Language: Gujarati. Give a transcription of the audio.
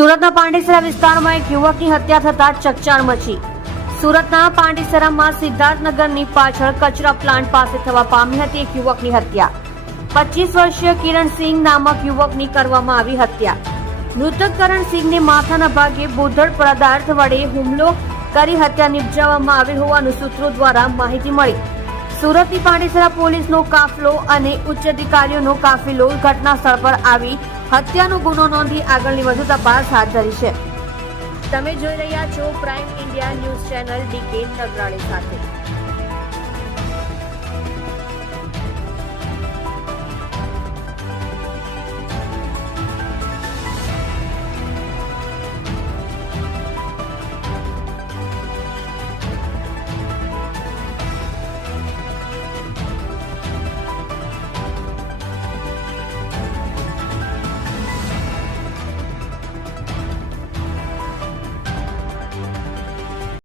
સુરતના પાંડેસરા વિસ્તારમાં એક યુવકની હત્યા થતા ચકચાર મચી. સુરતના પાંડેસરામાં સિદ્ધાર્થનગરની પાછળ કચરા પ્લાન્ટ પાસે થવા પામી હતી એક યુવકની હત્યા. 25 વર્ષીય કિરણસિંહ નામક યુવકની કરવામાં આવી હત્યા. મૃતક કરણસિંહને માથાના ભાગે બોધડ પદાર્થ વડે હુમલો કરી હત્યા નિપજાવવામાં આવી હોવાનું સૂત્રો દ્વારા માહિતી મળી. સુરતની પાંડેસરા પોલીસનો કાફલો અને ઉચ્ચ અધિકારીઓનો કાફિલો ઘટના સ્થળ પર આવી હત્યાનો ગુનો નોંધી આગળની વધુ તપાસ હાથ ધરી છે. તમે જોઈ રહ્યા છો prime India news channel DK Nagrani સાથે.